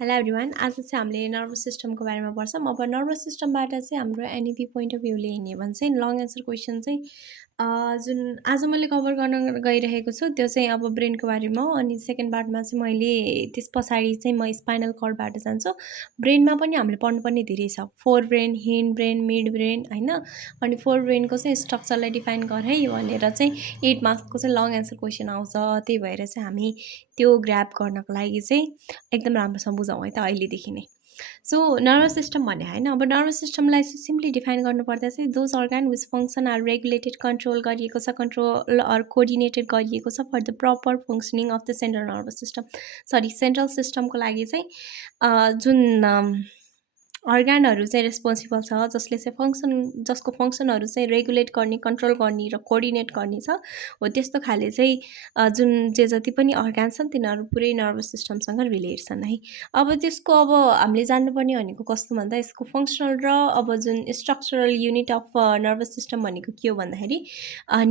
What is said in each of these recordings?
Hello everyone आज चाहिँ हामीले नर्भस सिस्टमको बारेमा पढ्छौँ अब नर्भस सिस्टमबाट चाहिँ हाम्रो एनइपी पोइन्ट अफ भ्यूले हेर्ने भने चाहिँ लङ एन्सर क्वेसन चाहिँ जुन आज मैले कभर गर्न गइरहेको छु त्यो चाहिँ अब ब्रेनको बारेमा हो अनि सेकेन्ड पार्टमा चाहिँ मैले त्यस पछाडि चाहिँ म स्पाइनल कर्डबाट जान्छु ब्रेनमा पनि हामीले पढ्नुपर्ने धेरै छ forebrain hindbrain midbrain होइन अनि फोर ब्रेनको चाहिँ स्ट्रक्चरलाई डिफाइन गर है भनेर चाहिँ 8 मार्क्सको चाहिँ लङ एन्सर क्वेसन आउँछ त्यही भएर चाहिँ हामी त्यो ग्र्याब गर्नको लागि चाहिँ एकदम राम्रोसँग बुझौँ है त अहिलेदेखि नै सो नर्भस सिस्टम भने होइन अब नर्भस सिस्टमलाई चाहिँ सिम्पली डिफाइन गर्नुपर्दा चाहिँ those organ which function are regulated control गरिएको छ कन्ट्रोल अर कोअर्डिनेटेड गरिएको छ for the proper functioning of the central nervous system central सिस्टमको लागि चाहिँ जुन अर्गानहरू चाहिँ रेस्पोन्सिबल छ जसले चाहिँ जसको फङ्सनहरू चाहिँ रेगुलेट गर्ने कन्ट्रोल गर्ने र कोअर्डिनेट गर्ने छ हो त्यस्तो खाले चाहिँ जुन जे जति पनि अर्गान छन् तिनीहरू पुरै नर्भस सिस्टमसँग रिलेट छन् है अब त्यसको अब हामीले जान्नुपर्ने भनेको कस्तो भन्दा यसको फङ्सनल र अब जुन structural unit of nervous system भनेको के हो भन्दाखेरि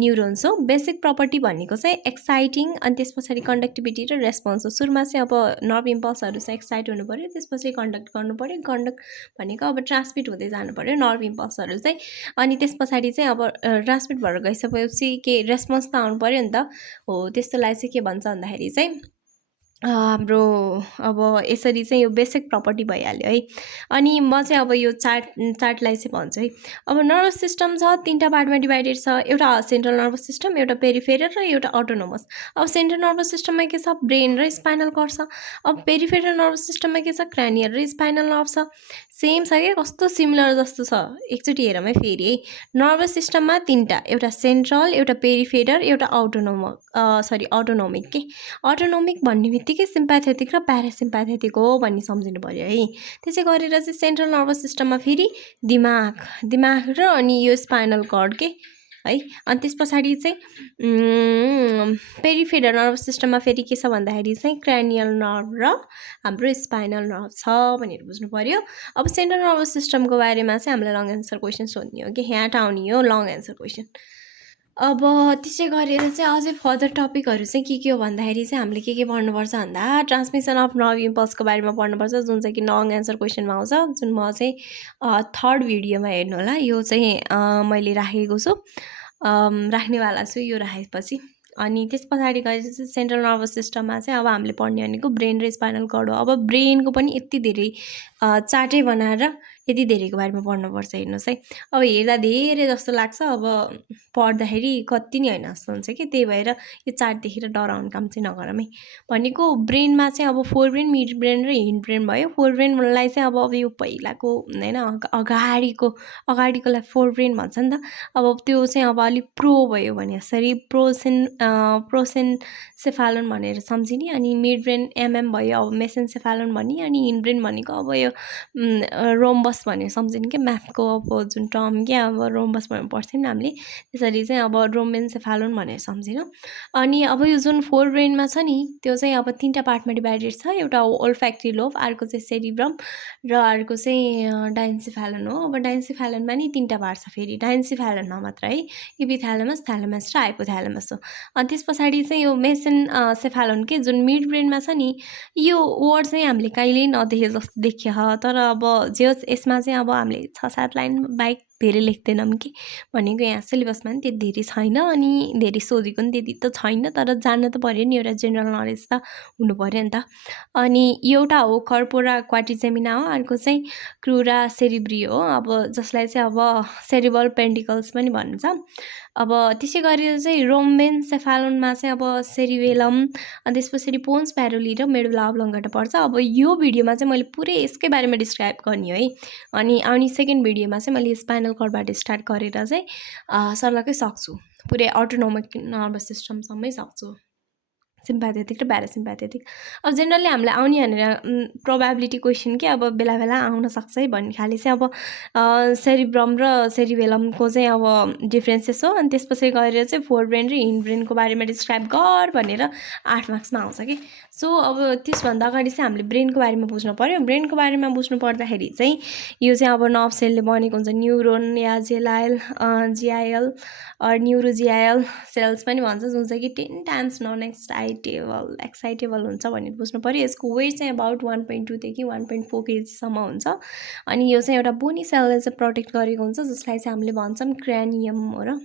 न्युरोन्स हो बेसिक प्रपर्टी भनेको चाहिँ एक्साइटिङ अनि त्यस पछाडि कन्डक्टिभिटी र रेस्पोन्स हो सुरुमा चाहिँ अब नर्भ इम्पल्सहरू चाहिँ एक्साइट हुनु पऱ्यो त्यसपछि कन्डक्ट गर्नु पऱ्यो कन्डक्ट भनेको अब ट्रान्समिट हुँदै जानु पऱ्यो नर्भ इम्पल्सहरू चाहिँ अनि त्यस पछाडि चाहिँ अब ट्रान्समिट भएर गइसकेपछि के रेस्पोन्स त आउनु पऱ्यो नि त हो त्यस्तोलाई चाहिँ के भन्छ भन्दाखेरि चाहिँ हाम्रो अब यसरी चाहिँ यो बेसिक प्रपर्टी भइहाल्यो है अनि म चाहिँ अब यो चार्टलाई चाहिँ भन्छु है अब नर्भस सिस्टम छ तीनटा पार्टमा डिभाइडेड छ एउटा सेन्ट्रल नर्भस सिस्टम एउटा पेरिफेरल र एउटा अटोनोमस अब सेन्ट्रल नर्भस सिस्टममा के छ ब्रेन र स्पाइनल कर्ड छ अब पेरिफेरल नर्भस सिस्टममा के छ क्रानियल र स्पाइनल नर्भ छ सेम छ क्या कस्तो सिमिलर जस्तो छ एकचोटि हेरौँ है फेरि है नर्भस सिस्टममा तीनटा एउटा सेन्ट्रल एउटा पेरिफेरल एउटा अटोनोमिक के अटोनोमिक भन्ने बित्तिकै सिम्प्याथेटिक र प्यारासिम्प्याथेटिक हो भन्ने सम्झिनु पऱ्यो है त्यसै गरेर चाहिँ सेन्ट्रल नर्भस सिस्टममा फेरि दिमाग र अनि यो स्पाइनल कर्ड के है अनि त्यस पछाडि चाहिँ पेरिफेरल नर्भस सिस्टममा फेरि के छ भन्दाखेरि चाहिँ क्रानियल नर्भ र हाम्रो स्पाइनल नर्भ छ भनेर बुझ्नु पऱ्यो अब सेन्ट्रल नर्भस सिस्टमको बारेमा चाहिँ हामीलाई लङ एन्सर क्वेसन सोध्ने हो कि यहाँ आउने हो लङ एन्सर क्वेसन अब त्यसै गरेर चाहिँ अझै फर्दर टपिकहरू चाहिँ के हो भन्दाखेरि चाहिँ हामीले के पढ्नुपर्छ भन्दा ट्रान्समिसन अफ नर्भ इम्पल्सको बारेमा पढ्नुपर्छ जुन चाहिँ कि लङ एन्सर क्वेसनमा आउँछ जुन म चाहिँ थर्ड भिडियोमा हेर्नु होला यो चाहिँ मैले राखेको छु राख्नेवाला छु यो राखेपछि अनि त्यस पछाडि गएर चाहिँ सेन्ट्रल नर्भस सिस्टममा चाहिँ अब हामीले पढ्ने भनेको ब्रेन र स्पाइनल कर्ड हो अब ब्रेनको पनि यति धेरै चार्टै बनाएर यति धेरैको बारेमा पढ्नुपर्छ हेर्नुहोस् है अब हेर्दा धेरै जस्तो लाग्छ अब पढ्दाखेरि कति नै होइन जस्तो हुन्छ कि त्यही भएर यो चार्ट देखेर डराउने काम चाहिँ नगरौँ है भनेको ब्रेनमा चाहिँ अब फोर ब्रेन मिड ब्रेन र हिन्ड ब्रेन भयो फोर ब्रेनलाई चाहिँ अब यो पहिलाको होइन अगाडिकोलाई फोर ब्रेन भन्छ नि त अब त्यो चाहिँ अब अलिक प्रो भयो भने यसरी प्रोसेन्सेफालोन भनेर सम्झिने अनि मिड ब्रेन एमएम भयो अब मेसेन्सेफालोन भन्ने अनि हिन्ड ब्रेन भनेको अब यो रोम्बस भनेर सम्झिने क्या म्याथको अब जुन टर्म क्या अब रोम्बस भनेर पढ्थ्यौँ नि हामीले त्यसरी चाहिँ अब रोमेन्सेफालोन भनेर सम्झिनु अनि अब यो जुन फोर ब्रेनमा छ नि त्यो चाहिँ अब तीनटा पार्टमा डिभाइडेड छ एउटा ओल्फ्याक्टरी लोब अर्को चाहिँ सेरिब्रम र अर्को चाहिँ डाइन्सिफालोन हो अब डाइन्सिफालोनमा नि तीनटा पार्ट छ फेरि डाइन्सिफालोनमा मात्र है इपिथ्यालेमस थ्यालेमस र हाइपोथ्यालेमस हो अनि त्यस पछाडि चाहिँ यो मेसेन्सेफालोन के जुन मिड ब्रेनमा छ नि यो वर्ड चाहिँ हामीले कहिल्यै नदेखे जस्तो देखियो तर अब जे होस् यसमा चाहिँ अब हामीले 6-7 लाइन बाइक धेरै लेख्दैनौँ कि भनेको यहाँ सिलेबसमा पनि त्यति धेरै छैन अनि धेरै सोधेको पनि त्यति त छैन तर जान्न त पऱ्यो नि एउटा जेनरल नलेज त हुनु पऱ्यो नि त अनि एउटा हो कर्पोरा क्वाड्रिजेमिना हो अर्को चाहिँ क्रुरा सेरिब्री हो अब जसलाई चाहिँ अब सेरिबल पेन्टिकल्स पनि भन्छ अब त्यसै गरेर चाहिँ रोमेन्सेफालोनमा चाहिँ अब सेरिबेलम अनि त्यसपछि पोन्स प्यारोली र मेडुला अब्लङ्गाटा पर्छ अब यो भिडियोमा चाहिँ मैले पुरै यसकै बारेमा डिस्क्राइब गर्ने है अनि आउने सेकेन्ड भिडियोमा चाहिँ मैले स्पाइनल कर्डबाट स्टार्ट गरेर चाहिँ सर्लकै सक्छु पुरै अटोनोमिक नर्भस सिस्टमसम्मै सक्छु सिम्प्याथेटिक र प्यारासिम्प्याथेटिक अब जेनरली हामीलाई आउने भनेर प्रोबेबिलिटी क्वेसन के अब बेला बेला आउन सक्छ है भन्ने खाले चाहिँ अब सेरिब्रम र सेरिबेलमको चाहिँ अब डिफ्रेन्सेस हो अनि त्यसपछि गएर चाहिँ फोर ब्रेन र हिन्ड ब्रेनको बारेमा डिस्क्राइब गर भनेर 8 मार्क्समा आउँछ कि सो अब त्यसभन्दा अगाडि चाहिँ हामीले ब्रेनको बारेमा बुझ्नु पऱ्यो ब्रेनको बारेमा बुझ्नु पर्दाखेरि चाहिँ यो चाहिँ अब नर्भ सेलले बनेको हुन्छ न्युरोन या जिआइएल न्युरोजिआइएल सेल्स पनि भन्छ जुन चाहिँ कि 10 टाइम्स नन एक्सटाइल एक्साइटेबल हुन्छ भनेर बुझ्नु पऱ्यो। यसको वेट चाहिँ अबाउट 1.2 देखि 1.4 केजीसम्म हुन्छ। अनि यो चाहिँ एउटा बोनी सेलले चाहिँ प्रोटेक्ट गरेको हुन्छ, जसलाई चाहिँ हामीले भन्छौँ क्रानियम हो र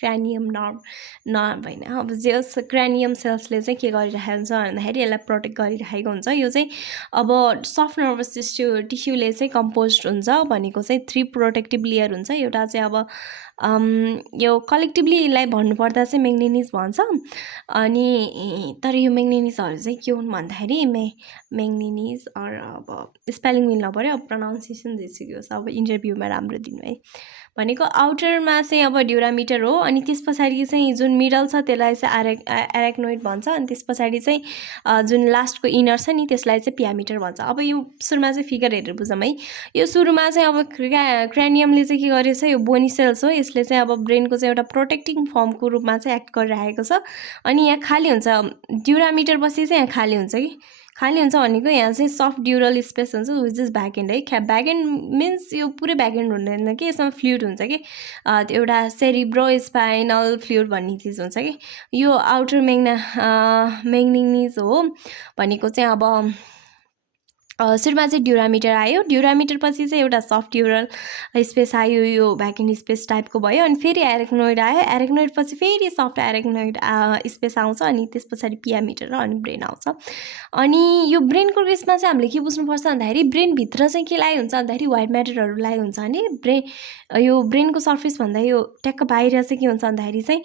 क्रानियम नर्भ होइन, अब जस क्रानियम सेल्सले चाहिँ के गरिरहेको हुन्छ भन्दाखेरि यसलाई प्रोटेक्ट गरिरहेको हुन्छ। यो चाहिँ अब सफ्ट नर्भस टिस्युले चाहिँ कम्पोज हुन्छ भनेको चाहिँ 3 प्रोटेक्टिभ लेयर हुन्छ। एउटा चाहिँ अब यो कलेक्टिभली यसलाई भन्नुपर्दा चाहिँ मैग्नेनिज भन्छ। अनि तर यो मैग्नेनिजहरू चाहिँ के हुन् भन्दाखेरि मैग्नेनिज अब स्पेलिङ मिल्नु पऱ्यो, अब प्रोनाउन्सिएसन जेसुकै अब इन्टरभ्यूमा राम्रो दिनु है। भनेको आउटरमा चाहिँ अब ड्युरामिटर हो, अनि त्यस पछाडि चाहिँ जुन मिडल छ त्यसलाई चाहिँ एरेक्नोइड भन्छ, अनि त्यस पछाडि चाहिँ जुन लास्टको इनर छ नि त्यसलाई चाहिँ पियामिटर भन्छ। अब यो सुरुमा चाहिँ फिगर हेरेर बुझौँ है। यो सुरुमा चाहिँ अब क्रानियमले चाहिँ के गरेको छ, यो बोनी सेल्स हो, यसले चाहिँ अब ब्रेनको चाहिँ एउटा प्रोटेक्टिङ फर्मको रूपमा चाहिँ एक्ट गरिरहेको छ। अनि यहाँ खाली हुन्छ, ड्युरामिटर पछि चाहिँ यहाँ खाली हुन्छ कि खाली हुन्छ भनेको यहाँ चाहिँ सफ्ट ड्युरल स्पेस हुन्छ विच इज ब्याक एन्ड है। ब्याक एन्ड मिन्स यो पुरै ब्याक एन्ड हुँदैन कि, यसमा फ्लुइड हुन्छ कि, एउटा सेरिब्रो स्पाइनल फ्लुइड भन्ने चिज हुन्छ कि। यो आउटर मैग्नेनिज हो भनेको चाहिँ अब सुरुमा चाहिँ ड्युरामिटर आयो, ड्युरामिटर पछि चाहिँ एउटा सफ्ट ड्युरल स्पेस आयो, यो ब्याक एन्ड स्पेस टाइपको भयो। अनि फेरि एरेक्नोइड आयो, एरेक्नोइड पछि फेरि सफ्ट एरेक्नोइड स्पेस आउँछ, अनि त्यस पछाडि पियामिटर र अनि ब्रेन आउँछ। अनि यो ब्रेनको केसमा चाहिँ हामीले के बुझ्नुपर्छ भन्दाखेरि ब्रेनभित्र चाहिँ के लाइ हुन्छ भन्दाखेरि व्हाइट म्याटरहरू लाइ हुन्छ। अनि यो ब्रेनको सर्फेस भन्दा यो ट्याक्क बाहिर चाहिँ के हुन्छ भन्दाखेरि चाहिँ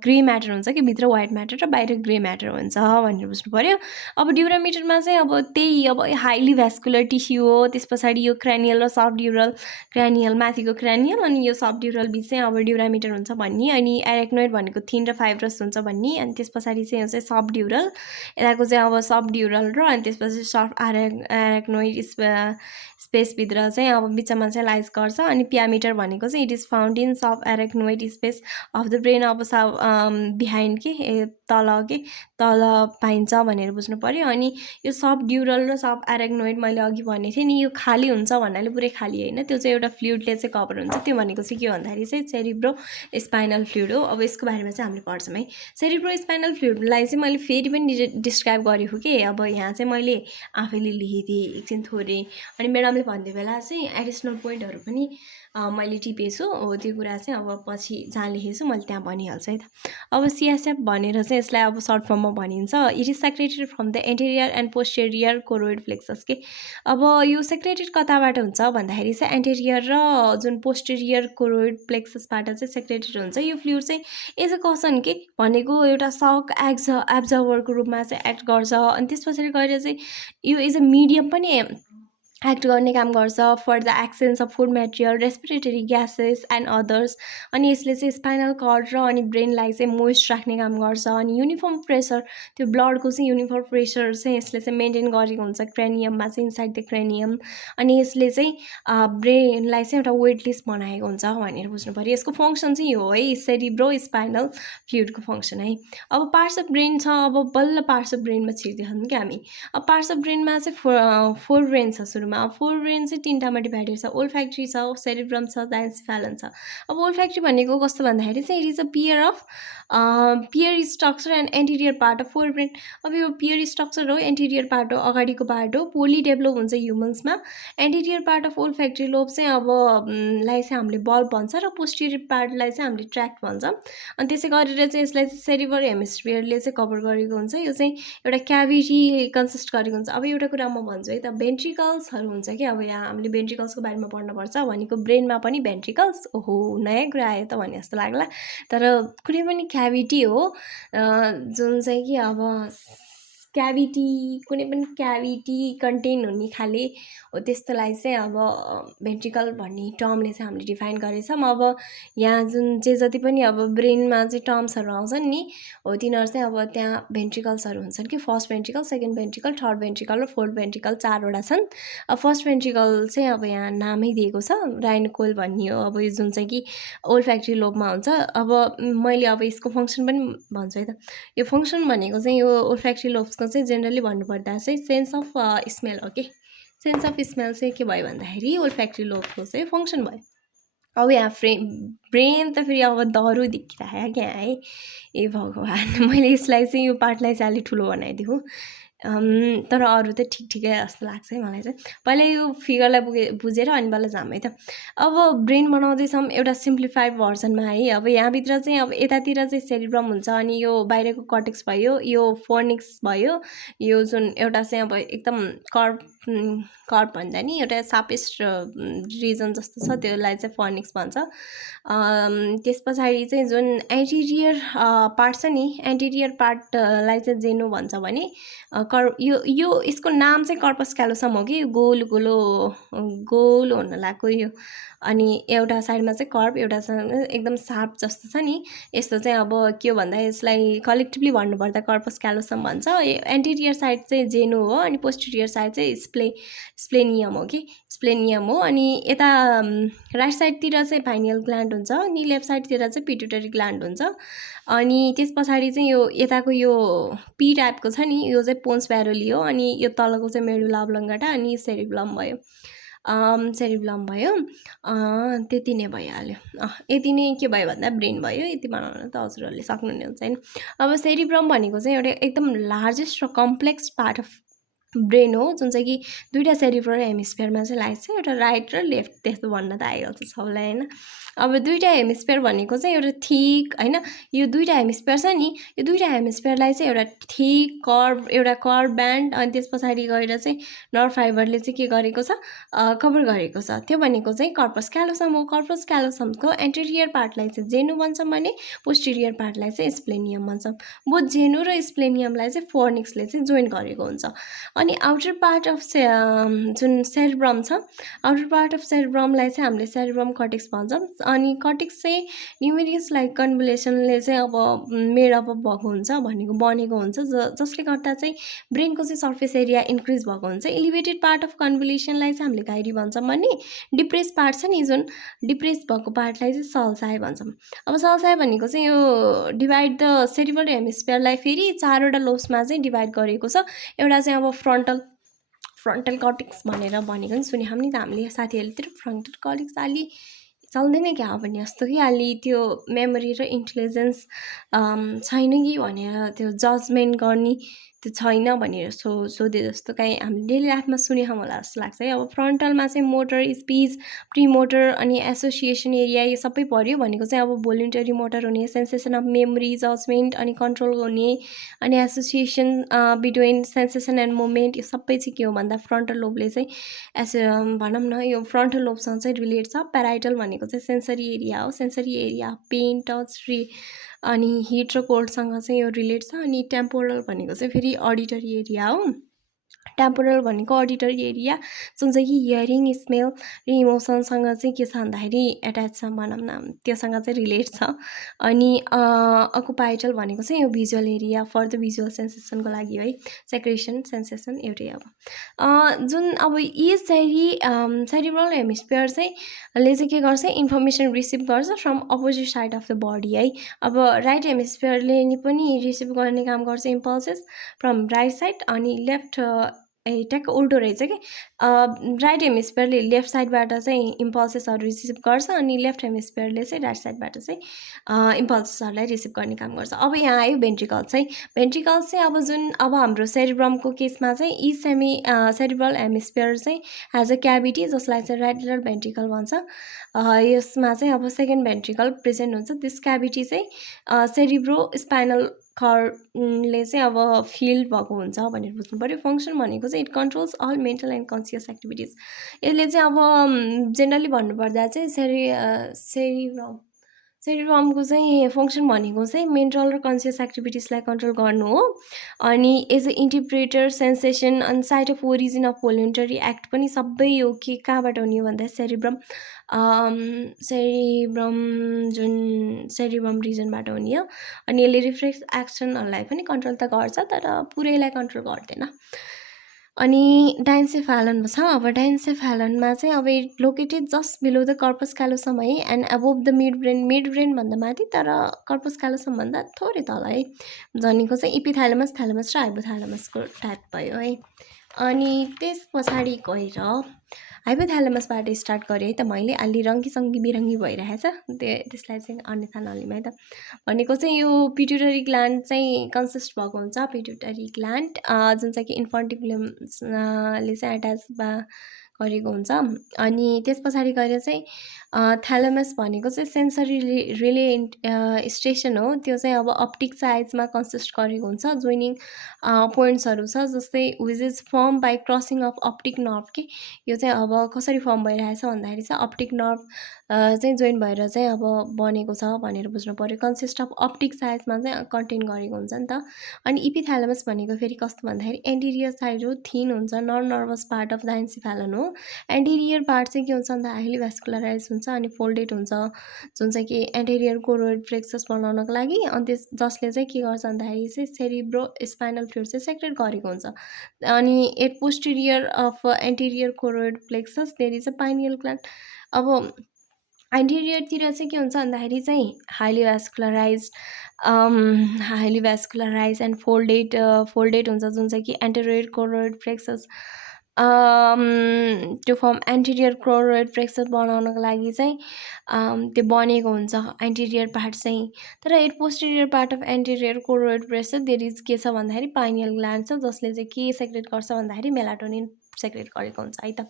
ग्रे म्याटर हुन्छ कि, भित्र व्हाइट म्याटर र बाहिर ग्रे म्याटर हुन्छ भनेर बुझ्नु पऱ्यो। अब ड्युरामिटरमा चाहिँ अब त्यही अब हाइली भ्यास्कुलर टिस्यु हो, त्यस पछाडि यो क्रानियल र सब ड्युरल, क्रानियल माथिको क्रानियल अनि यो सब ड्युरल बिच चाहिँ अब ड्युरामिटर हुन्छ भन्ने, अनि एरेक्नोइड भनेको थिन र फाइब्रस हुन्छ भन्ने, अनि त्यस पछाडि चाहिँ यो चाहिँ सब ड्युरल, यताको चाहिँ अब सब ड्युरल र अनि त्यसपछि सफ्ट एरेक्नोइड स्पेसभित्र चाहिँ अब बिचमा चाहिँ लाइज गर्छ। अनि पियामिटर भनेको चाहिँ it is found in sub arachnoid space of the brain, अब बिहाइन्ड के तल पाइन्छ भनेर बुझ्नु पऱ्यो। अनि यो सब ड्युरल र सब एरेक्नोइड मैले अघि भनेको थिएँ नि, यो खाली हुन्छ भन्नाले पुरै खाली होइन, त्यो चाहिँ एउटा फ्लुइडले चाहिँ कभर हुन्छ। त्यो भनेको चाहिँ के भन्दाखेरि चाहिँ सेरिब्रो स्पाइनल फ्लुइड हो। अब यसको बारेमा चाहिँ हामीले पढ्छौँ है। सेरिब्रो स्पाइनल फ्लुइडलाई चाहिँ मैले फेरि पनि डिस्क्राइब गरेको कि, अब यहाँ चाहिँ मैले आफैले लेखिदिएँ एकछिन थोरै, अनि म्याडमले भन्ने बेला चाहिँ एडिसनल पोइन्टहरू पनि मैले टिपेछु हो, त्यो कुरा चाहिँ अब पछि जहाँ लेखेको छु मैले त्यहाँ भनिहाल्छु है त। अब सिएसएफ भनेर चाहिँ यसलाई अब सर्ट फर्ममा भनिन्छ। It is secreted from the interior and posterior choroid plexus के। अब यो सेक्रेटेड कताबाट हुन्छ भन्दाखेरि चाहिँ एन्टेरियर र जुन पोस्टेरियर कोरोइड प्लेक्ससबाट चाहिँ सेक्रेटेड हुन्छ। यो फ्लुइड चाहिँ एज अ कसन के भनेको एउटा सक एब्जर्भरको रूपमा चाहिँ एक्ट गर्छ। अनि त्यस पछाडि गएर चाहिँ यो एज अ मिडियम पनि एक्ट गर्ने काम गर्छ for the exchange of food material, respiratory gases and others. अनि यसले चाहिँ स्पाइनल कर्ड र अनि ब्रेनलाई चाहिँ मोइस्ट राख्ने काम गर्छ। अनि युनिफर्म प्रेसर, त्यो ब्लडको चाहिँ युनिफर्म प्रेसर चाहिँ यसले चाहिँ मेन्टेन गरेको हुन्छ क्रेनियममा चाहिँ, इन्साइड द क्रेनियम। अनि यसले चाहिँ ब्रेनलाई चाहिँ एउटा वेटलेस बनाएको हुन्छ भनेर बुझ्नु पऱ्यो। यसको फङ्सन चाहिँ यो हो है, सेरिब्रो स्पाइनल फ्लुइडको फङ्सन है। अब पार्ट्स अफ ब्रेन छ, अब बल्ल पार्ट्स अफ ब्रेनमा छिर्दैछौँ कि हामी। अब पार्ट्स अफ ब्रेनमा चाहिँ फोर ब्रेन छ सुरुमा। फोर ब्रेन चाहिँ तिनवटामा डिभाइडेड छ, ओल्फ्याक्ट्री छ, सेरिब्रम छ, एन्सेफेलन छ। अब ओल्फ्याक्ट्री भनेको कस्तो भन्दाखेरि चाहिँ it is a pear structure and anterior part of forebrain. अब यो पियर स्ट्रक्चर हो, एन्टेरियर पार्ट हो, अगाडिको पार्ट हो, पोली डेभलप हुन्छ ह्युमन्समा। Anterior part of olfactory lobe चाहिँ अब लाई चाहिँ हामीले बल्ब भन्छ र पोस्टेरियर पार्टलाई चाहिँ हामीले ट्र्याक्ट भन्छ। अनि त्यसै गरेर चाहिँ यसलाई चाहिँ सेरिब्रल हेमिस्फियरले चाहिँ कभर गरेको हुन्छ। यो चाहिँ एउटा क्याभिटी कन्सिस्ट गरेको हुन्छ। अब एउटा कुरा म भन्छु है त, भेन्ट्रिकल्सहरू हुन्छ कि, अब यहाँ हामीले भेन्ट्रिकल्सको बारेमा पढ्नुपर्छ भनेको ब्रेनमा पनि भेन्ट्रिकल्स, ओहो नयाँ कुरा आयो त भने जस्तो लाग्ला। तर कुनै पनि क्याभिटी हो जुन चाहिँ कि अब कुनै पनि क्याभिटी कन्टेन हुने खाले हो, त्यस्तोलाई चाहिँ अब भेन्ट्रिकल भन्ने टर्मले चाहिँ हामीले डिफाइन गरेछौँ। अब यहाँ जुन चाहिँ जति पनि अब ब्रेनमा चाहिँ टर्म्सहरू आउँछन् नि हो, तिनीहरू चाहिँ अब त्यहाँ भेन्ट्रिकल्सहरू हुन्छन् कि, first ventricle, second ventricle, third ventricle र फोर्थ भेन्ट्रिकल, चारवटा छन्। अब फर्स्ट भेन्ट्रिकल चाहिँ अब यहाँ नामै दिएको छ, राइनोकोइल भन्ने हो। अब यो जुन चाहिँ कि ओल्फ्याक्ट्री लोबमा हुन्छ। अब मैले अब यसको फङ्सन पनि भन्छु है त। यो फङ्सन भनेको चाहिँ यो ओल्फ्याक्ट्री लोब्सको चाहिँ जेनरली भन्नुपर्दा चाहिँ सेन्स अफ स्मेल हो कि। सेन्स अफ स्मेल चाहिँ के भयो भन्दाखेरि ओल्फ्याक्ट्री लोबको चाहिँ फङ्सन भयो। अब यहाँ ब्रेन त फेरि अब दह्रो देखिरहेको क्या है। ए भगवान् मैले यसलाई चाहिँ यो पार्टलाई चाहिँ अलिक ठुलो बनाइदिउँ। तर अरू त ठिकै जस्तो लाग्छ है मलाई चाहिँ। पहिला यो फिगरलाई बुझेर अनि बल्ल जाम है त। अब ब्रेन बनाउँदैछौँ एउटा सिम्प्लिफाइड भर्जनमा है। अब यहाँभित्र चाहिँ अब यतातिर चाहिँ सेरिब्रम हुन्छ, अनि यो बाहिरको कर्टेक्स भयो, यो फोर्निक्स भयो, यो जुन एउटा चाहिँ अब एकदम कर्ब भन्दा नि एउटा सापेस्ट रिजन जस्तो छ, त्यसलाई चाहिँ फोर्निक्स भन्छ। त्यस पछाडि चाहिँ जुन एन्टिरियर पार्ट छ नि, एन्टिरियर पार्टलाई चाहिँ जेनो भन्छ भने यो यसको नाम चाहिँ कर्पस क्यालोसम हो कि, गोल हुन लागेको यो। अनि एउटा साइडमा चाहिँ कर्ब, एउटा एकदम सार्प जस्तो छ नि। यस्तो चाहिँ अब के हो भन्दा यसलाई कलेक्टिभली भन्नुपर्दा कर्पस क्यालोसम भन्छ। एन्टिरियर साइड चाहिँ जेनो हो, अनि पोस्टिरियर साइड चाहिँ स्प्लेनियम हो कि, स्प्लेनियम हो। अनि यता राइट साइडतिर चाहिँ पाइनियल ग्ल्यान्ड हुन्छ, अनि लेफ्ट साइडतिर चाहिँ पिट्युटरी ग्ल्यान्ड हुन्छ। अनि त्यस पछाडि चाहिँ यो यताको यो पी टाइपको छ नि, यो चाहिँ पोन्स प्यारोली हो। अनि यो तलको चाहिँ मेडुला अब्लङ्गाटा, अनि सेरिब्लम भयो। त्यति नै भइहाल्यो। यति नै के भयो भन्दा ब्रेन भयो। यति बनाउन त हजुरहरूले सक्नुहुने हुन्छ होइन। अब सेरिब्रम भनेको चाहिँ एउटा एकदम लार्जेस्ट र कम्प्लेक्स पार्ट अफ ब्रेन हो, जुन चाहिँ कि दुईवटा सेरिब्रल हेमिस्फियरमा चाहिँ लाग्छ, एउटा राइट र लेफ्ट। त्यस्तो भन्न त आइहाल्छ सबलाई होइन। अब दुईवटा हेमिस्फियर भनेको चाहिँ एउटा थिक होइन, यो दुईवटा हेमिस्फियर छ नि, यो दुईवटा हेमिस्फियरलाई चाहिँ एउटा थिक एउटा कर्ब ब्यान्ड, अनि त्यस पछाडि गएर चाहिँ नर्भ फाइबरले चाहिँ के गरेको छ, कभर गरेको छ। त्यो भनेको चाहिँ कर्पस क्यालोसम हो। कर्पस क्यालोसमको एन्टेरियर पार्टलाई चाहिँ जेनु भन्छौँ भने पोस्टिरियर पार्टलाई चाहिँ स्प्लेनियम भन्छौँ। बोथ जेनु र स्प्लेनियमलाई चाहिँ फोर्निक्सले चाहिँ जोइन गरेको हुन्छ। अनि आउटर पार्ट अफ जुन सेरिब्रम छ, आउटर पार्ट अफ सेरिब्रमलाई चाहिँ हामीले सेरिब्रम कर्टेक्स भन्छौँ। अनि कर्टेक्स चाहिँ न्युमेरियस लाइक कन्भुलेसनले चाहिँ अब मेडअप भएको हुन्छ, भनेको बनेको हुन्छ, जसले गर्दा चाहिँ ब्रेनको चाहिँ सर्फेस एरिया इन्क्रिज भएको हुन्छ। एलिभेटेड पार्ट अफ कन्भुलेसनलाई चाहिँ हामीले गाइरी भन्छौँ भने डिप्रेस पार्ट छ नि, जुन डिप्रेस भएको पार्टलाई चाहिँ सल्साई भन्छौँ। अब सल्साई भनेको चाहिँ यो डिभाइड द सेरिब्रल हेमिस्फियरलाई फेरि चारवटा लोब्समा चाहिँ डिभाइड गरेको छ। एउटा चाहिँ अब फ्रन्टल कर्टेक्स भनेर भनेको नि सुने नि त हामीले साथीहरूतिर। फ्रन्टल कर्टेक्स अलि चल्दैन क्या भने जस्तो कि, अलि त्यो मेमोरी र इन्टेलिजेन्स छैन कि भनेर, त्यो जजमेन्ट गर्ने त्यो छैन भनेर सोधे जस्तो काहीँ हामीले डेली लाइफमा सुनेको होला जस्तो लाग्छ है। अब फ्रन्टलमा चाहिँ मोटर, स्पिच, प्रिमोटर, अनि एसोसिएसन एरिया यो सबै पऱ्यो। भनेको चाहिँ अब भोलिन्टरी मोटर हुने, सेन्सेसन अफ मेमोरी, जजमेन्ट अनि कन्ट्रोल हुने, अनि association between sensation and movement, यो सबै चाहिँ के हो भन्दा फ्रन्टल लोबले चाहिँ भनौँ न यो फ्रन्टल लोबसँग चाहिँ रिलेट छ। प्याराइटल भनेको चाहिँ सेन्सरी एरिया हो, सेन्सरी एरिया पेन, टच, अनि हिट र कोल्डसँग चाहिँ यो रिलेट छ। अनि टेम्पोरल भनेको चाहिँ फेरि अडिटरी एरिया हो। टेम्पोरल भनेको अडिटरी एरिया जुन चाहिँ कि हियरिङ, स्मेल र इमोसनसँग चाहिँ के छ भन्दाखेरि एट्याच छ, भनौँ न त्योसँग चाहिँ रिलेट छ। अनि अकुपाइटल भनेको चाहिँ यो visual area for the visual सेन्सेसनको लागि है, सेक्रेसन सेन्सेसन एउटै। अब जुन अब यी सेरिब्रल हेमिस्फियर चाहिँ ले चाहिँ के गर्छ, इन्फर्मेसन रिसिभ गर्छ from opposite side of the body है। अब राइट हेमिस्फियरले नि पनि रिसिभ गर्ने काम गर्छ इम्पल्सेस फ्रम राइट साइड, अनि लेफ्ट ट्याक्क उल्टो रहेछ कि, राइट हेमिस्फियरले लेफ्ट साइडबाट चाहिँ इम्पल्सेसहरू रिसिभ गर्छ, अनि लेफ्ट हेमिस्फियरले चाहिँ राइट साइडबाट चाहिँ इम्पल्सेसहरूलाई रिसिभ गर्ने काम गर्छ। अब यहाँ आयो भेन्ट्रिकल्स चाहिँ। भेन्ट्रिकल्स चाहिँ अब जुन अब हाम्रो सेरिब्रमको केसमा चाहिँ यी सेरिब्रल हेमिस्फियर चाहिँ हेज अ क्याभिटी, जसलाई चाहिँ ल्याटरल भेन्ट्रिकल भन्छ। यसमा चाहिँ अब सेकेन्ड भेन्ट्रिकल प्रेजेन्ट हुन्छ। त्यस क्याभिटी चाहिँ सेरिब्रो स्पाइनल कर्डले चाहिँ अब फिल्ड भएको हुन्छ भनेर बुझ्नु पऱ्यो। फङ्सन भनेको चाहिँ it controls all mental and conscious activities. यसले चाहिँ अब जेनरली भन्नुपर्दा चाहिँ सेरिब्रमको चाहिँ फङ्सन भनेको चाहिँ मेन्टल र कन्सियस एक्टिभिटिजलाई कन्ट्रोल गर्नु हो। अनि एज अ इन्टरप्रेटर, सेन्सेसन, अनि site of origin of voluntary act पनि सबै यो के कहाँबाट हुने हो भन्दा सेरिब्रम रिजनबाट हुने हो। अनि यसले रिफ्लेक्स एक्सनहरूलाई पनि कन्ट्रोल त गर्छ, तर पुरैलाई कन्ट्रोल गर्दैन। अनि डाइन्सेफेलन छ। अब डाइन्सेफेलनमा चाहिँ अब located just below the corpus callosum है, and above the midbrain भन्दा माथि, तर कर्पस क्यालोसम भन्दा थोरै तल है। भनेको चाहिँ इपिथाइलमस, थाइलमस र हाइपोथाइलमसको टाइप भयो है। अनि त्यस पछाडि गएर हाइपोथ्यालेमसबाट स्टार्ट गरेँ त मैले। अलि रङ्गी बिरङ्गी भइरहेछ त्यसलाई चाहिँ अन्यथा नलिउँ है त। भनेको चाहिँ यो पिट्युटरी ग्ल्यान्ड चाहिँ कन्सिस्ट भएको हुन्छ, पिट्युटरी ग्ल्यान्ड जुन चाहिँ कि इन्फन्टिबुलमले चाहिँ एट्याच गरेको हुन्छ। अनि त्यस पछाडि गएर चाहिँ थ्यालेमस भनेको चाहिँ सेन्सरी रिले स्टेसन हो। त्यो चाहिँ अब अप्टिक साइजमा कन्सिस्ट गरेको हुन्छ। जोइनिङ पोइन्ट्सहरू छ, जस्तै which is form by crossing of optic nerve के। यो चाहिँ अब कसरी फर्म भइरहेछ भन्दाखेरि चाहिँ अप्टिक नर्भ चाहिँ जोइन भएर चाहिँ अब बनेको छ भनेर बुझ्नु पऱ्यो। कन्सिस्ट अफ अप्टिक साइजमा चाहिँ कन्टेन गरेको हुन्छ नि त। अनि इपिथ्यालेमस भनेको फेरि कस्तो भन्दाखेरि एन्टिरियर साइड हो, थिन हुन्छ, non nervous part of the encephalon हो। एन्टिरियर पार्ट चाहिँ के हुन्छ भन्दा हाइली भ्यास्कुलराइज हुन्छ अनि फोल्डेड हुन्छ, जुन चाहिँ कि एन्टेरियर कोरोइड प्लेक्सस बनाउनको लागि। अनि जसले चाहिँ के गर्छ भन्दाखेरि चाहिँ सेरिब्रो स्पाइनल फ्लुइड चाहिँ सेक्रेट गरेको हुन्छ। अनि at posterior of anterior choroid plexus there is a pineal gland. अब एन्टेरियरतिर चाहिँ के हुन्छ भन्दाखेरि चाहिँ हाइली भ्यास्कुलराइज एन्ड फोल्डेड हुन्छ, जुन चाहिँ कि एन्टेरियर कोरोइड प्लेक्सस त्यो फर्म एन्टेरियर कोरोइड प्लेक्सस बनाउनको लागि चाहिँ त्यो बनेको हुन्छ एन्टेरियर पार्ट चाहिँ। तर at posterior part of anterior choroid plexus there is के छ भन्दाखेरि पाइनियल ग्ल्यान्ड छ, जसले चाहिँ के सेक्रेट गर्छ भन्दाखेरि मेलाटोनिन सेक्रेट गरेको हुन्छ है त।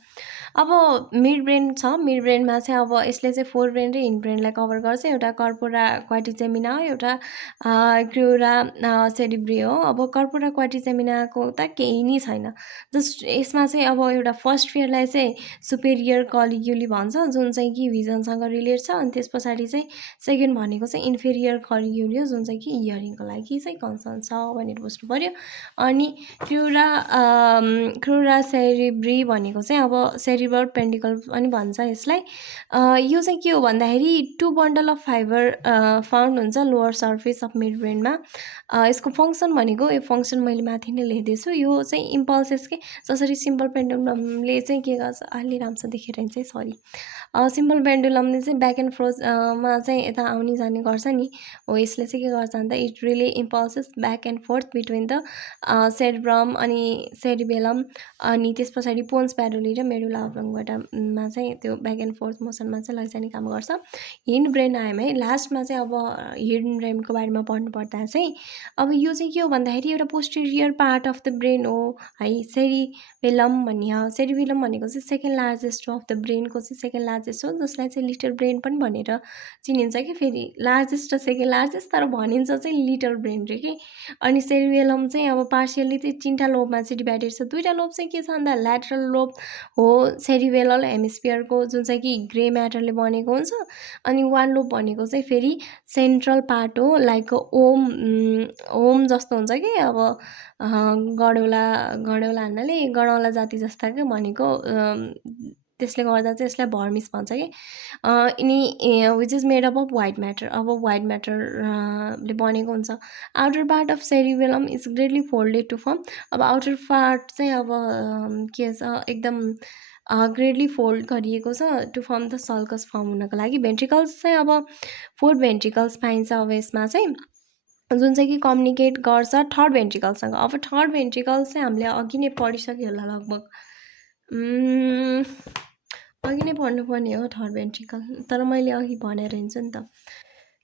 अब मिड ब्रेन छ। मिड ब्रेनमा चाहिँ अब यसले चाहिँ फोर ब्रेन र हिन्ड ब्रेनलाई कभर गर्छ। एउटा कर्पोरा क्वाड्रिजेमिना हो, एउटा क्र्युरा सेरिब्री हो। अब कर्पोरा क्वाड्रिजेमिनाको त केही नै छैन, जस्ट यसमा चाहिँ अब एउटा फर्स्ट फेयरलाई चाहिँ सुपेरियर कलिग्युली भन्छ, जुन चाहिँ कि भिजनसँग रिलेट छ। अनि त्यस पछाडि चाहिँ सेकेन्ड भनेको चाहिँ इन्फेरियर कलिग्युली हो, जुन चाहिँ कि हियरिङको लागि चाहिँ कन्सर्न छ भनेर बुझ्नु पऱ्यो। अनि क्र्युरा सेरिब्री भनेको चाहिँ अब सेरिब्रल पेन्डिकल पनि भन्छ यसलाई। यो चाहिँ के हो भन्दाखेरि two bundle of fibre found हुन्छ लोवर सर्फेस अफ मिड ब्रेनमा। यसको फङ्सन भनेको, यो फङ्सन मैले माथि नै लेख्दैछु, यो चाहिँ इम्पल्सेस के। जसरी सिम्पल पेन्डुलमले चाहिँ के गर्छ, अलि राम्रो देखेर चाहिँ सरी, सिम्पल पेन्डुलमले चाहिँ ब्याक एन्ड फोर्थ चाहिँ यता आउने जाने गर्छ नि हो। यसले चाहिँ के गर्छ भन्दा it really impulses back and forth between the cerebrum अनि सेरिबेलम। अनि त्यस पछाडि पोन्स प्यारोली र मेडुला अब्लङ्गवाटामा चाहिँ त्यो ब्याक एन्ड फोर्थ मोसनमा चाहिँ लैजाने काम गर्छ। हिन्ड ब्रेन आयौँ है लास्टमा चाहिँ। अब हिन्ड ब्रेनको बारेमा पढ्नु पर्दा चाहिँ अब यो चाहिँ के हो भन्दाखेरि एउटा posterior part of the brain हो है। सेरिबेलम भन्ने, सेरिबेलम भनेको चाहिँ सेकेन्ड लार्जेस्ट अफ द ब्रेनको चाहिँ सेकेन्ड लार्जेस्ट हो, जसलाई चाहिँ लिटल ब्रेन पनि भनेर चिनिन्छ कि। फेरि लार्जेस्ट र सेकेन्ड लार्जेस्ट, तर भनिन्छ चाहिँ लिटल ब्रेन रे कि। अनि सेरिबेलम चाहिँ अब पार्सियल्ली चाहिँ 3टा लोबमा चाहिँ डिभाइडेड छ। 2टा लोब चाहिँ के छ भन्दा ल्याटरल लोब हो सेरिबेलल हेमिस्फियरको, जुन चाहिँ कि ग्रे म्याटरले बनेको हुन्छ। अनि 1 लोब भनेको चाहिँ फेरि सेन्ट्रल पार्ट हो, लाइक ओम जस्तो हुन्छ कि। अब गडौला भन्नाले गडौला जाति जस्ता क्या भनेको, त्यसले गर्दा चाहिँ यसलाई भर्मिस भन्छ कि। अनि which is made up of white matter. अब वाइट म्याटरले बनेको हुन्छ। Outer part of cerebellum is greatly folded to form. अब आउटर पार्ट चाहिँ अब के छ, एकदम ग्रेटली फोल्ड गरिएको छ to form the sulcus form हुनको लागि। भेन्ट्रिकल्स चाहिँ अब 4 भेन्ट्रिकल्स पाइन्छ अब यसमा चाहिँ, जुन चाहिँ कि कम्युनिकेट गर्छ थर्ड भेन्ट्रिकलसँग। अब थर्ड भेन्ट्रिकल्स चाहिँ हामीले अघि नै पढिसक्यो होला लगभग, अघि नै पढ्नुपर्ने हो थर्ड भेन्ट्रिकल, तर मैले अघि भनेर हिँड्छु नि त।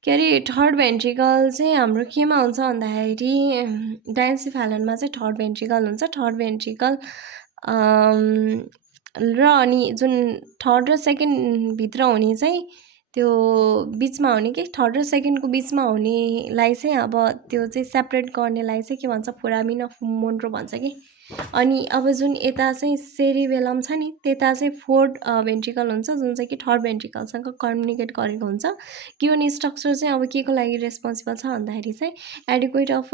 के अरे थर्ड भेन्ट्रिकल चाहिँ हाम्रो केमा हुन्छ भन्दाखेरि डायन्सिफेलनमा चाहिँ थर्ड भेन्ट्रिकल हुन्छ। थर्ड भेन्ट्रिकल र अनि जुन थर्ड र सेकेन्ड भित्र हुने चाहिँ त्यो बिचमा हुने कि, थर्ड र सेकेन्डको बिचमा हुनेलाई चाहिँ अब त्यो चाहिँ सेपरेट गर्नेलाई चाहिँ के भन्छ, फोरामिन अफ मोन्रो भन्छ कि। अनि अब जुन यता चाहिँ सेरिबेलम छ नि, त्यता चाहिँ फोर्थ भेन्ट्रिकल हुन्छ, जुन चाहिँ कि थर्ड भेन्ट्रिकलसँग कम्युनिकेट गरेको हुन्छ। गिवन स्ट्रक्चर चाहिँ अब के को लागि रेस्पोन्सिबल छ भन्दाखेरि चाहिँ एडिक्वेट अफ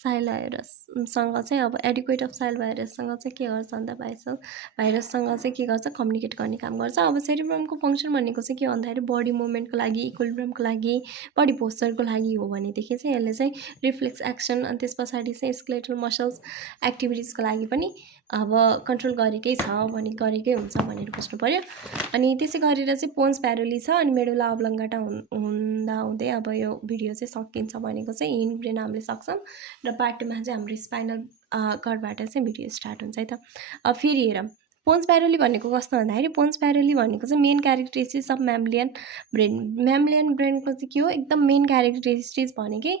साइलवायरससँग चाहिँ, अब एडिक्वेट अफ साइलवायरससँग चाहिँ के गर्छ भन्दा भाइरससँग चाहिँ के गर्छ, कम्युनिकेट गर्ने काम गर्छ। अब सेरिब्रमको फङ्सन भनेको चाहिँ के भन्दाखेरि बडी मुभमेन्टको लागि, इक्विलिब्रियमको लागि, बडी पोस्चरको लागि हो भनेदेखि चाहिँ यसले चाहिँ रिफ्लेक्स एक्सन अनि त्यस पछाडि चाहिँ स्केलेटल मसल्स एक्टिभिटिजको लागि पनि अब कन्ट्रोल गरेकै छ भने गरेकै हुन्छ भनेर बुझ्नु पऱ्यो। अनि त्यसै गरेर चाहिँ पोन्स प्यारोली छ अनि मेडुला अब्लङ्गाटा हुँदा हुँदै अब यो भिडियो चाहिँ सकिन्छ भनेको चाहिँ हिन्ड ब्रेन हामीले सक्छौँ। र पार्ट 2मा चाहिँ हाम्रो स्पाइनल कर्डबाट चाहिँ भिडियो स्टार्ट हुन्छ है त। फेरि हेरौँ पोन्स प्यारोली भनेको कस्तो भन्दाखेरि पोन्स प्यारोली भनेको चाहिँ मेन क्यारेक्टरिस्टिक्स अफ म्याम्लियन ब्रेन। म्याम्लियन ब्रेनको चाहिँ के हो एकदम मेन क्यारेक्टरिस्टिक्स भनेकै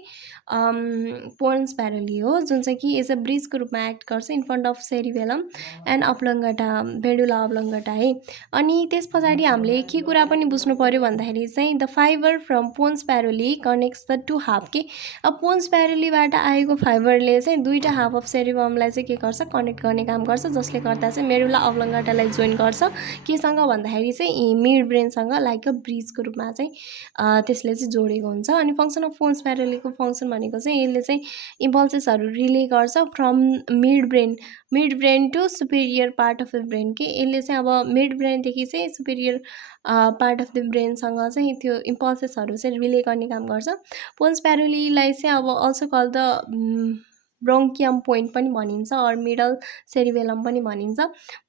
पोन्स प्यारोली हो, जुन चाहिँ कि एज अ ब्रिजको रूपमा एक्ट गर्छ in front of cerebellum and oblongata medulla oblongata है। अनि त्यस पछाडि हामीले के कुरा पनि बुझ्नु पर्यो भन्दाखेरि चाहिँ द फाइबर फ्रम पोन्स प्यारोली कनेक्ट्स द टु हाफ के। अब पोन्स प्यारोलीबाट आएको फाइबरले चाहिँ दुईवटा हाफ अफ सेरिबमलाई चाहिँ के गर्छ कनेक्ट गर्ने काम गर्छ, जसले गर्दा चाहिँ मेडुला अब्लङ्गटालाई जोइन गर्छ केसँग भन्दाखेरि चाहिँ मिड ब्रेनसँग लाइक अ ब्रिजको रूपमा चाहिँ त्यसले चाहिँ जोडेको हुन्छ। अनि फङ्सन अफ पोन्स प्यारोलीको फङ्सन भनेको चाहिँ यसले चाहिँ इम्पल्सेसहरू रिले गर्छ from midbrain to superior part of the brain के। यसले चाहिँ अब मिड ब्रेनदेखि चाहिँ सुपेरियर पार्ट अफ द ब्रेनसँग चाहिँ त्यो इम्पल्सेसहरू चाहिँ रिले गर्ने काम गर्छ। पोन्स प्यारोलीलाई चाहिँ अब अल्सो कल द ब्रोङ्कियम पोइन्ट पनि भनिन्छ अर मिडल सेरिबेलम पनि भनिन्छ,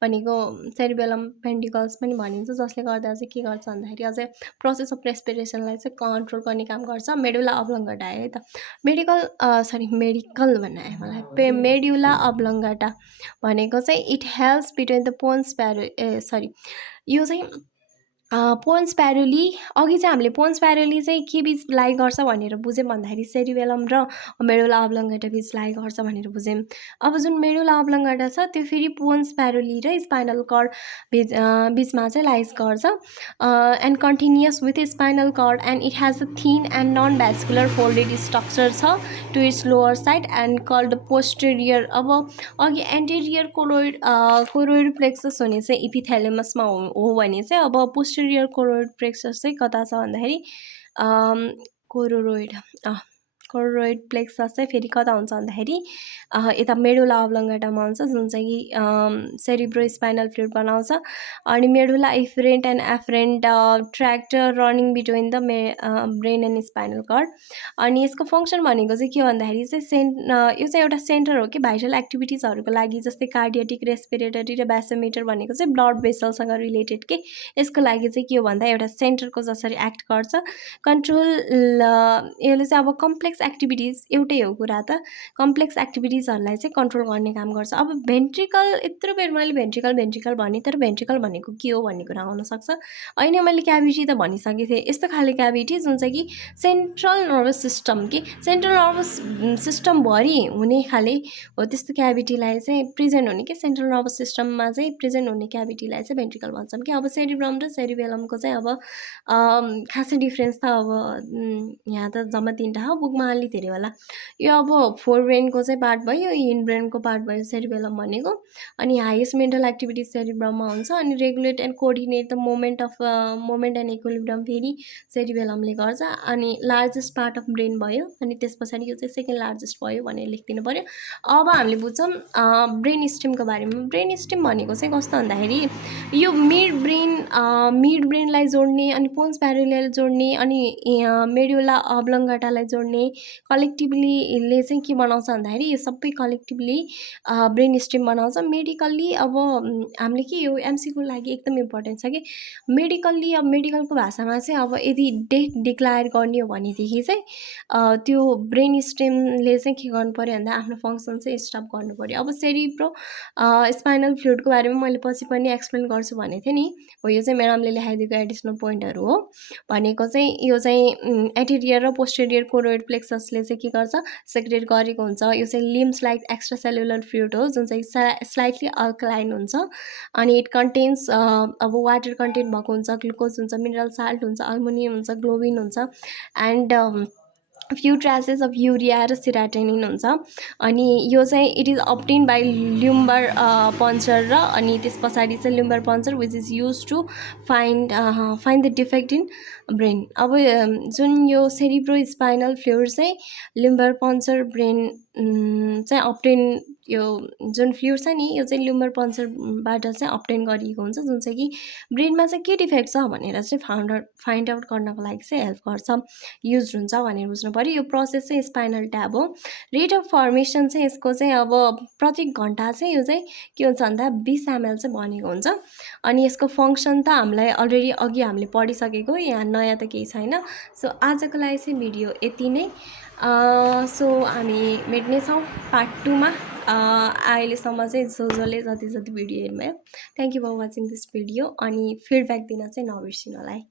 भनेको सेरिबेलम पेन्टिकल्स पनि भनिन्छ, जसले गर्दा चाहिँ के गर्छ भन्दाखेरि अझै प्रोसेस अफ रेस्पिरेसनलाई चाहिँ कन्ट्रोल गर्ने काम गर्छ मेडुला अब्लङ्गटा है त। मेडिकल भन्न आयो मलाई। मेडुला अब्लङ्गटा भनेको चाहिँ it helps between the pons यो चाहिँ पोन्स प्यारोली अघि चाहिँ हामीले पोन्स प्यारोली चाहिँ के बिच लाइ गर्छ भनेर बुझ्यौँ भन्दाखेरि सेरिबेलम र मेडुला अब्लङ्गटा बिच लाइ गर्छ भनेर बुझ्यौँ। अब जुन मेडुला अब्लङ्गटा छ त्यो फेरि पोन्स प्यारोली र स्पाइनल कर्ड बिचमा चाहिँ लाइज गर्छ and continues with spinal cord and it has a thin and non vascular folded structure छ to its lower side and called posterior. अब अघि एन्टेरियर कोरोइड प्लेक्सस हुने चाहिँ इपिथेलेमसमा हो भने चाहिँ अब पोस्टेरियर कोरोइड प्लेक्सस चाहिँ कता छ भन्दाखेरि कोरोइड प्लेक्सस चाहिँ फेरि कता हुन्छ भन्दाखेरि यता मेडुला अब्लङ्गटामा हुन्छ, जुन चाहिँ कि सेरिब्रो स्पाइनल फ्लुइड बनाउँछ। अनि medulla afferent and efferent tract running between the brain and spinal cord. अनि यसको फङ्सन भनेको चाहिँ के भन्दाखेरि चाहिँ यो चाहिँ एउटा सेन्टर हो कि भाइटल एक्टिभिटिजहरूको लागि, जस्तै कार्डियाटिक रेस्पिरेटरी र ब्यासोमिटर भनेको चाहिँ ब्लड भेसलसँग रिलेटेड के। यसको लागि चाहिँ के हो भन्दा एउटा सेन्टरको जसरी एक्ट गर्छ कन्ट्रोल। यसले चाहिँ अब कम्प्लेक्स एक्टिभिटिज एउटै हो कुरा त, कम्प्लेक्स एक्टिभिटिजहरूलाई चाहिँ कन्ट्रोल गर्ने काम गर्छ। अब भेन्ट्रिकल यत्रो बेर मैले भेन्ट्रिकल भने, तर भेन्ट्रिकल भनेको के हो भन्ने कुरा आउनसक्छ। होइन मैले क्याभिटी त भनिसकेको थिएँ, यस्तो खाले क्याभिटी जुन चाहिँ कि सेन्ट्रल नर्भस सिस्टम कि सेन्ट्रल नर्भस सिस्टमभरि हुने खाले हो, त्यस्तो क्याभिटीलाई चाहिँ प्रेजेन्ट हुने कि सेन्ट्रल नर्भस सिस्टममा चाहिँ प्रेजेन्ट हुने क्याभिटीलाई चाहिँ भेन्ट्रिकल भन्छौँ कि। अब सेरिब्रम र सेरिबेलमको चाहिँ अब खासै डिफ्रेन्स त अब यहाँ त जम्मा तिनवटा हो, बुकमा अलि धेरै होला। यो अब फोर ब्रेनको चाहिँ पार्ट भयो, हिन्ड ब्रेनको पार्ट भयो सेरिबेलम भनेको। अनि हाइएस्ट मेन्टल एक्टिभिटी सेरिब्रममा हुन्छ अनि regulate and coordinate the moment and equilibrium फेरि सेरिबेलमले गर्छ। अनि लार्जेस्ट पार्ट अफ ब्रेन भयो, अनि त्यस पछाडि यो चाहिँ सेकेन्ड लार्जेस्ट भयो भनेर लेखिदिनु पऱ्यो। अब हामीले बुझ्छौँ ब्रेन स्टेमको बारेमा। ब्रेन स्टेम भनेको चाहिँ कस्तो भन्दाखेरि यो मिड ब्रेनलाई जोड्ने अनि पोन्स प्यारोलीलाई जोड्ने अनि मेडुला अब्लङ्गटालाई जोड्ने कलेक्टिभली यसले चाहिँ के बनाउँछ भन्दाखेरि यो सबै कलेक्टिभली ब्रेन स्टेम बनाउँछ। मेडिकल्ली अब हामीले के यो एमसीको लागि एकदम इम्पोर्टेन्ट छ कि मेडिकल्ली। अब मेडिकलको भाषामा चाहिँ अब यदि डेथ डिक्लायर गर्ने हो भनेदेखि चाहिँ त्यो ब्रेन स्टेमले चाहिँ के गर्नु पऱ्यो भन्दा आफ्नो फङ्सन चाहिँ स्टप गर्नु पऱ्यो। अब सेरिब्रो स्पाइनल फ्लुइडको बारेमा मैले पछि पनि एक्सप्लेन गर्छु भनेको थिएँ नि, हो यो चाहिँ म्याडमले लेखाइदिएको एडिसनल पोइन्टहरू हो। भनेको चाहिँ यो चाहिँ एन्टेरियर र पोस्टेरियर कोरोइड प्लेक्ससले चाहिँ के गर्छ सेक्रेट गरेको हुन्छ। यो चाहिँ lymph like extra cellular fluid हो, जुन चाहिँ स्लाइटली अल्कलाइन हुन्छ। अनि इट कन्टेन्स अब वाटर कन्टेन्ट भएको हुन्छ, ग्लुकोज हुन्छ, मिनरल साल्ट हुन्छ, अल्मुनियम हुन्छ, ग्लोबिन हुन्छ and few traces of urea र सेराटोनिन हुन्छ। अनि यो चाहिँ it is obtain by lumbar puncture र अनि त्यस पछाडि चाहिँ lumbar puncture which is use to find the defect in brain. अब जुन यो सेरिब्रो स्पाइनल फ्लुइड चाहिँ ल्युम्बर पन्चर ब्रेन चाहिँ अब्टेन, यो जुन फ्लुइड छ नि यो चाहिँ ल्युम्बर पन्चरबाट चाहिँ अब्टेन गरिएको हुन्छ, जुन चाहिँ कि ब्रेनमा चाहिँ के डिफेक्ट छ भनेर चाहिँ फाइन्ड आउट गर्नको लागि चाहिँ हेल्प गर्छ, युज हुन्छ भनेर बुझ्नु पऱ्यो। यो प्रोसेस चाहिँ स्पाइनल ट्याब हो। रेट अफ फर्मेसन चाहिँ यसको चाहिँ अब प्रत्येक घन्टा चाहिँ यो चाहिँ के हुन्छ भन्दा 20 ml चाहिँ बनेको हुन्छ। अनि यसको फङ्सन त हामीलाई अलरेडी अघि हामीले पढिसकेको, यहाँ नयाँ त केही छैन। सो आजको लागि चाहिँ भिडियो यति नै। सो हामी भेट्नेछौँ पार्ट 2 मा। अहिलेसम्म चाहिँ जसले जति जति भिडियो हेर्नुभयो thank you for watching this video अनि फिडब्याक दिन चाहिँ नबिर्सिनु होला है।